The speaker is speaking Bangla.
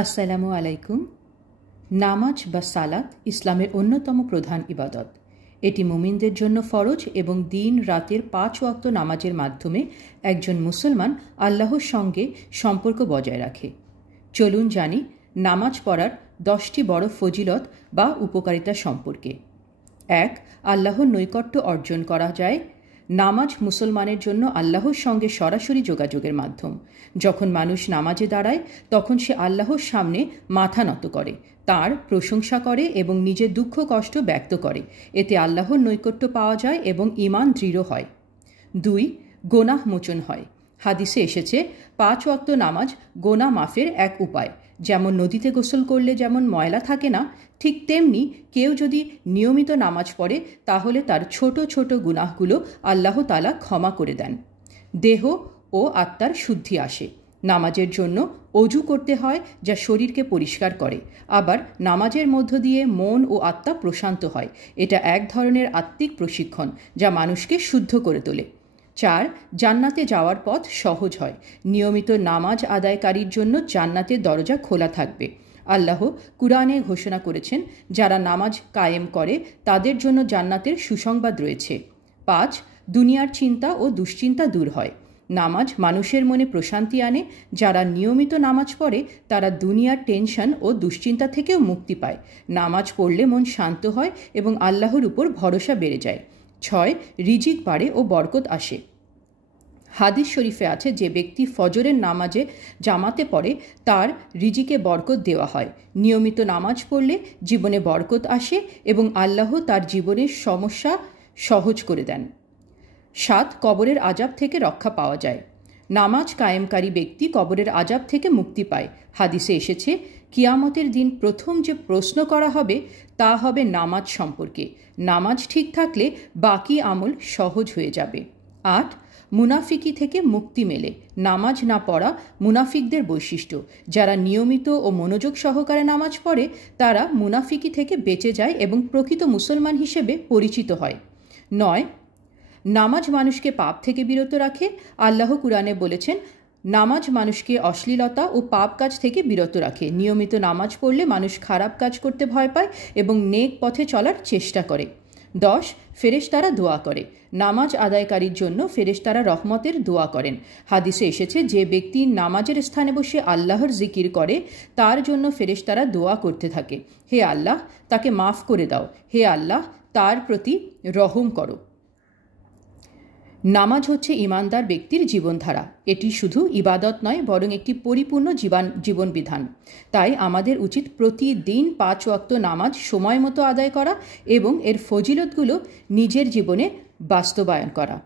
আসসালামু আলাইকুম। নামাজ বা সালাত ইসলামের অন্যতম প্রধান ইবাদত। এটি মুমিনদের জন্য ফরজ এবং দিন রাতের 5 ওয়াক্ত নামাজের মাধ্যমে একজন মুসলমান আল্লাহর সঙ্গে সম্পর্ক বজায় রাখে। চলুন জানি নামাজ পড়ার 10টি বড় ফজিলত বা উপকারিতা সম্পর্কে। 1. আল্লাহর নৈকট্য অর্জন করা যায়। নামাজ মুসলমানের জন্য আল্লাহর সঙ্গে সরাসরি যোগাযোগের মাধ্যম। যখন মানুষ নামাজে দাঁড়ায় তখন সে আল্লাহর সামনে মাথা নত করে, তাঁর প্রশংসা করে এবং নিজের দুঃখ কষ্ট ব্যক্ত করে। এতে আল্লাহর নৈকট্য পাওয়া যায় এবং ঈমান দৃঢ় হয়। 2. গোনাহ মোচন হয়। হাদিসে এসেছে 5 ওয়াক্ত নামাজ গোনা মাফের এক উপায়। যেমন নদীতে গোসল করলে যেমন ময়লা থাকে না, ঠিক তেমনি কেউ যদি নিয়মিত নামাজ পড়ে তাহলে তার ছোট ছোট গুনাহগুলো আল্লাহ তাআলা ক্ষমা করে দেন। দেহ ও আত্মার শুদ্ধি আসে। নামাজের জন্য অজু করতে হয়, যা শরীরকে পরিষ্কার করে। আবার নামাজের মধ্য দিয়ে মন ও আত্মা প্রশান্ত হয়। এটা এক ধরনের আত্মিক প্রশিক্ষণ যা মানুষকে শুদ্ধ করে তোলে। 4. জান্নাতে যাওয়ার পথ সহজ হয়। নিয়মিত নামাজ আদায়কারীর জন্য জান্নাতের দরজা খোলা থাকবে। আল্লাহ কুরআনে ঘোষণা করেছেন, যারা নামাজ কায়েম করে তাদের জন্য জান্নাতের সুসংবাদ রয়েছে। 5. দুনিয়ার চিন্তা ও দুশ্চিন্তা দূর হয়। নামাজ মানুষের মনে প্রশান্তি আনে। যারা নিয়মিত নামাজ পড়ে তারা দুনিয়ার টেনশন ও দুশ্চিন্তা থেকেও মুক্তি পায়। নামাজ পড়লে মন শান্ত হয় এবং আল্লাহর উপর ভরসা বেড়ে যায়। 6. রিজিক বাড়ে ও বরকত আসে। হাদিস শরীফে আছে, যে ব্যক্তি ফজরের নামাজে জামাতে পড়ে তার রিজিকে বরকত দেওয়া হয়। নিয়মিত নামাজ পড়লে জীবনে বরকত আসে এবং আল্লাহ তার জীবনের সমস্যা সহজ করে দেন। 7. কবরের আযাব থেকে রক্ষা পাওয়া যায়। নামাজ কায়েমকারী ব্যক্তি কবরের আযাব থেকে মুক্তি পায়। হাদিসে এসেছে, কিয়ামতের দিন প্রথম যে প্রশ্ন করা হবে তা হবে নামাজ সম্পর্কে। নামাজ ঠিক থাকলে বাকি আমল সহজ হয়ে যাবে। 8. মুনাফিকি থেকে মুক্তি মেলে। নামাজ না পড়া মুনাফিকদের বৈশিষ্ট্য। যারা নিয়মিত ও মনোযোগ সহকারে নামাজ পড়ে তারা মুনাফিকি থেকে বেঁচে যায় এবং প্রকৃত মুসলমান হিসেবে পরিচিত হয়। 9. নামাজ মানুষকে পাপ থেকে বিরত রাখে। আল্লাহ কুরআনে বলেছেন, নামাজ মানুষকে অশ্লীলতা ও পাপ কাজ থেকে বিরত রাখে। নিয়মিত নামাজ পড়লে মানুষ খারাপ কাজ করতে ভয় পায় এবং নেক পথে চলার চেষ্টা করে। 10. ফেরেশতারা দোয়া করে। নামাজ আদায়কারীর জন্য ফেরেশতারা রহমতের দোয়া করেন। হাদিসে এসেছে, যে ব্যক্তি নামাজের স্থানে বসে আল্লাহর জিকির করে তার জন্য ফেরেশতারা দোয়া করতে থাকে, হে আল্লাহ তাকে মাফ করে দাও, হে আল্লাহ তার প্রতি রহম করো। নামাজ হচ্ছে ঈমানদার ব্যক্তির জীবনধারা। এটি শুধু ইবাদত নয়, বরং একটি পরিপূর্ণ জীবন বিধান। তাই আমাদের উচিত প্রতিদিন 5 ওয়াক্ত নামাজ সময় মতো আদায় করা এবং এর ফজিলতগুলো নিজের জীবনে বাস্তবায়ন করা।